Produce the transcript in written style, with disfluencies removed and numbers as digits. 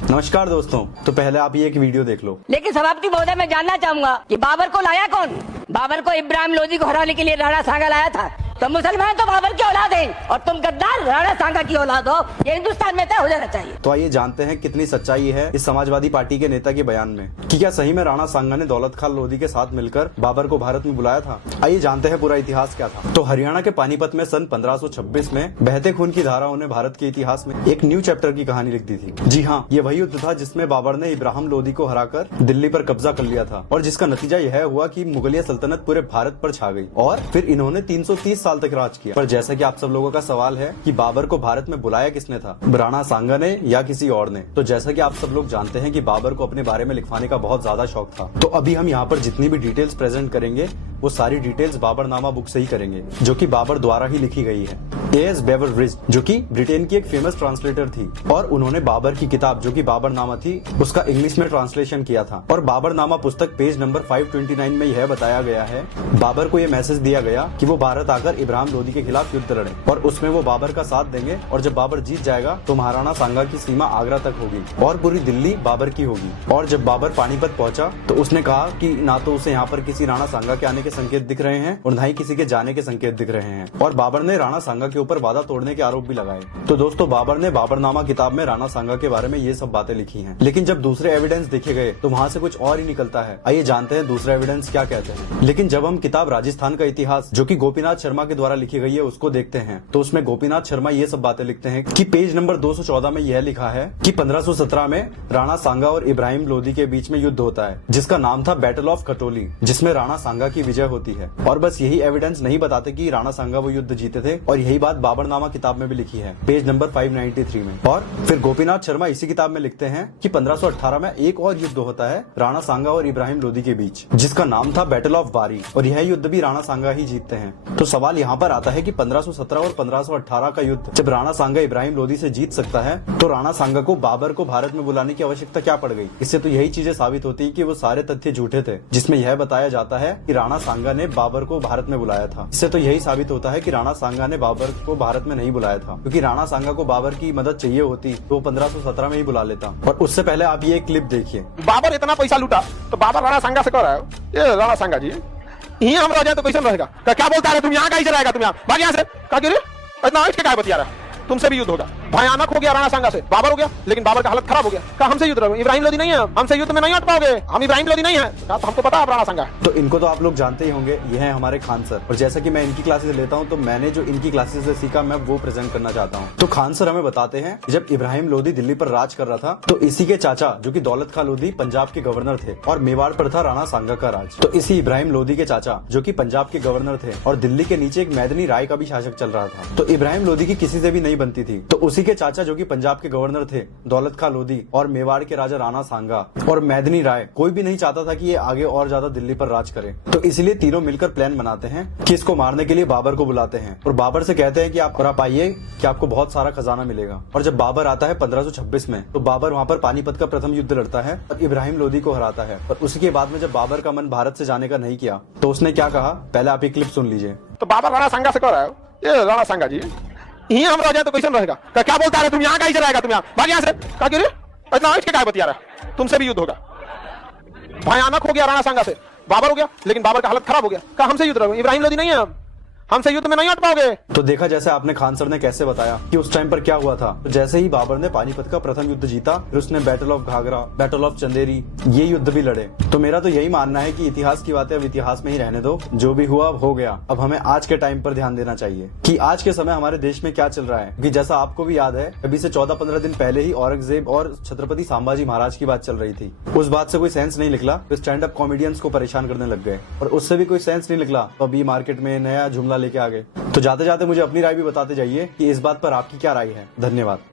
नमस्कार दोस्तों, तो पहले आप ये एक वीडियो देख लो। लेकिन सभापति महोदय, मैं जानना चाहूंगा कि बाबर को लाया कौन? बाबर को इब्राहिम लोदी को हराने के लिए राणा सांगा लाया था। तो मुसलमान तो बाबर की औलाद हैं और तुम गद्दार राणा सांगा की औलाद हो। ये हिंदुस्तान में तय हो जाना चाहिए। तो आइए जानते हैं कितनी सच्चाई है इस समाजवादी पार्टी के नेता के बयान में, कि क्या सही में राणा सांगा ने दौलत खान लोधी के साथ मिलकर बाबर को भारत में बुलाया था। आइए जानते हैं पूरा इतिहास क्या था। तो हरियाणा के पानीपत में सन 1526 में बहते खून की धाराओं ने भारत के इतिहास में एक न्यू चैप्टर की कहानी लिख दी थी। जी हाँ, ये वही युद्ध था जिसमें बाबर ने इब्राहिम लोदी को हराकर दिल्ली पर कब्जा कर लिया था और जिसका नतीजा यह हुआ कि मुगलिया सल्तनत पूरे भारत पर छा गई और फिर इन्होंने 330 साल तक राज किया। जैसा कि आप सब लोगों का सवाल है कि बाबर को भारत में बुलाया किसने था, राणा सांगा ने या किसी और ने। तो जैसा कि आप सब लोग जानते हैं कि बाबर को अपने बारे में लिखवाने का बहुत ज्यादा शौक था। तो अभी हम यहाँ पर जितनी भी डिटेल्स प्रेजेंट करेंगे वो सारी डिटेल्स बाबरनामा बुक से ही करेंगे, जो कि बाबर द्वारा ही लिखी गई है। A.S. बेवरब्रिज, जो कि ब्रिटेन की एक फेमस ट्रांसलेटर थी और उन्होंने बाबर की किताब जो कि बाबरनामा थी उसका इंग्लिश में ट्रांसलेशन किया था। और बाबरनामा पुस्तक पेज नंबर 529 में यह बताया गया है, बाबर को यह मैसेज दिया गया कि वो भारत आकर इब्राहिम लोदी के खिलाफ युद्ध लड़े और उसमें वो बाबर का साथ देंगे और जब बाबर जीत जाएगा तो महाराणा सांगा की सीमा आगरा तक होगी और पूरी दिल्ली बाबर की होगी। और जब बाबर पानीपत पहुंचा तो उसने कहा कि ना तो उसे यहाँ पर किसी राणा सांगा के आने के संकेत दिख रहे हैं और ना ही किसी के जाने के संकेत दिख रहे हैं। और बाबर ने राणा सांगा के ऊपर वादा तोड़ने के आरोप भी लगाए। तो दोस्तों, बाबर ने बाबरनामा किताब में राणा सांगा के बारे में ये सब बातें लिखी हैं। लेकिन जब दूसरे एविडेंस देखे गए तो वहाँ से कुछ और ही निकलता है। आइए जानते हैं दूसरा एविडेंस क्या कहते हैं। लेकिन जब हम किताब राजस्थान का इतिहास जो कि गोपीनाथ शर्मा के द्वारा लिखी गई है उसको देखते हैं तो उसमें गोपीनाथ शर्मा ये सब बातें लिखते हैं कि पेज नंबर 214 में यह लिखा है कि 1517 में राणा सांगा और इब्राहिम लोदी के बीच में युद्ध होता है जिसका नाम था बैटल ऑफ कटोली, जिसमें राणा सांगा की विजय होती है। और बस यही एविडेंस नहीं बताते कि राणा सांगा वो युद्ध जीते थे और यही बात बाबरनामा किताब में भी लिखी है पेज नंबर 593 में। और फिर गोपीनाथ शर्मा इसी किताब में लिखते हैं कि 1518 में एक और युद्ध होता है राणा सांगा और इब्राहिम लोदी के बीच जिसका नाम था बैटल ऑफ बारी और यह युद्ध भी राणा सांगा ही जीतते हैं। तो सवाल यहाँ पर आता है कि 1517 और 1518 का युद्ध जब राणा सांगा इब्राहिम लोदी से जीत सकता है तो राणा सांगा को बाबर को भारत में बुलाने की आवश्यकता क्या पड़ गई। इससे तो यही चीजें साबित होती है कि वो सारे तथ्य झूठे थे जिसमें यह बताया जाता है कि राणा सांगा ने बाबर को भारत में बुलाया था। इससे तो यही साबित होता है कि राणा सांगा ने बाबर को भारत में नहीं बुलाया था, क्योंकि राणा सांगा को बाबर की मदद चाहिए होती तो वो 1517 में ही बुला लेता। और उससे पहले आप ये क्लिप देखिए। बाबर इतना पैसा लूटा तो बाबर राणा सांगा से कह रहा है, ये राणा सांगा जी यहाँ हम रह जाए तो कैसे रहेगा? क्या बोलता है तुम यहाँ कैसे रहेगा? तुम यहाँ भाग यहाँ से। क्या गिरे इतना के क्या बतिया रहा? तुमसे भी युद्ध होगा। भयानक हो गया राणा सांगा से, बाबर हो गया, लेकिन बाबर का हालत खराब हो गया। कहा हमसे युद्ध रहोगे? इब्राहिम लोदी नहीं है, हमसे युद्ध में नहीं हट पाओगे, हम इब्राहिम लोदी नहीं है। तो हमको पता है राणा सांगा। तो इनको तो आप लोग जानते ही होंगे, ये है हमारे खान सर। और जैसा कि मैं इनकी क्लासेस लेता हूँ तो मैंने जो इनकी क्लासेस से सीखा मैं वो प्रेजेंट करना चाहता हूँ। तो खान सर हमें बताते हैं जब इब्राहिम लोदी दिल्ली पर राज कर रहा था तो इसी के चाचा जो कि दौलत खान लोदी पंजाब के गवर्नर थे और मेवाड़ पर था राणा सांगा का राज। तो इसी इब्राहिम लोदी के चाचा जो कि पंजाब के गवर्नर थे और दिल्ली के नीचे एक मैदनी राय का भी शासक चल रहा था। तो इब्राहिम लोदी की किसी से भी नहीं बनती थी। तो उसी के चाचा जो कि पंजाब के गवर्नर थे दौलत खान लोदी और मेवाड़ के राजा राणा सांगा और मैदनी राय, कोई भी नहीं चाहता था कि ये आगे और ज्यादा दिल्ली पर राज करे। तो इसलिए तीनों मिलकर प्लान बनाते हैं कि इसको मारने के लिए बाबर को बुलाते हैं और बाबर से कहते हैं कि आप आइए कि आपको बहुत सारा खजाना मिलेगा। और जब बाबर आता है 1526 में तो बाबर वहाँ पर पानीपत का प्रथम युद्ध लड़ता है और इब्राहिम लोदी को हराता है। और उसी के बाद में जब बाबर का मन भारत से जाने का नहीं किया तो उसने क्या कहा, पहले आप ये क्लिप सुन लीजिए। तो बाबर राणा सांगा से कह रहा है, ये राणा सांगा जी यहाँ हम रह जाए तो कैसे रहेगा? क्या बोलता है तुम यहाँ कैसे रहेगा? तुम यहाँ भाग यहाँ से। क्या गिरे इतना के क्या बतिया रहा? तुमसे भी युद्ध होगा। भयानक हो गया राणा सांगा से, बाबर हो गया, लेकिन बाबर का हालत खराब हो गया। कहा हमसे युद्ध रहोगे? इब्राहिम लोदी नहीं है, हमसे युद्ध में नहीं हट पाओगे। तो देखा जैसे आपने खान सर ने कैसे बताया कि उस टाइम पर क्या हुआ था। तो जैसे ही बाबर ने पानीपत का प्रथम युद्ध जीता फिर उसने battle of Ghaghra, battle of Chanderi ये युद्ध भी लड़े। तो मेरा तो यही मानना है कि इतिहास की बातें अब इतिहास में ही रहने दो, जो भी हुआ अब हो गया। अब हमें आज के टाइम पर ध्यान देना चाहिए कि आज के समय हमारे देश में क्या चल रहा है। क्योंकि जैसा आपको भी याद है अभी से 14-15 दिन पहले ही औरंगजेब और छत्रपति संभाजी महाराज की बात चल रही थी। उस बात से कोई सेंस नहीं निकला तो स्टैंड अप कॉमेडियंस को परेशान करने लग गए और उससे भी कोई सेंस नहीं निकला तो अभी मार्केट में नया जुमला लेके आ गए। तो जाते जाते मुझे अपनी राय भी बताते जाइए कि इस बात पर आपकी क्या राय है। धन्यवाद।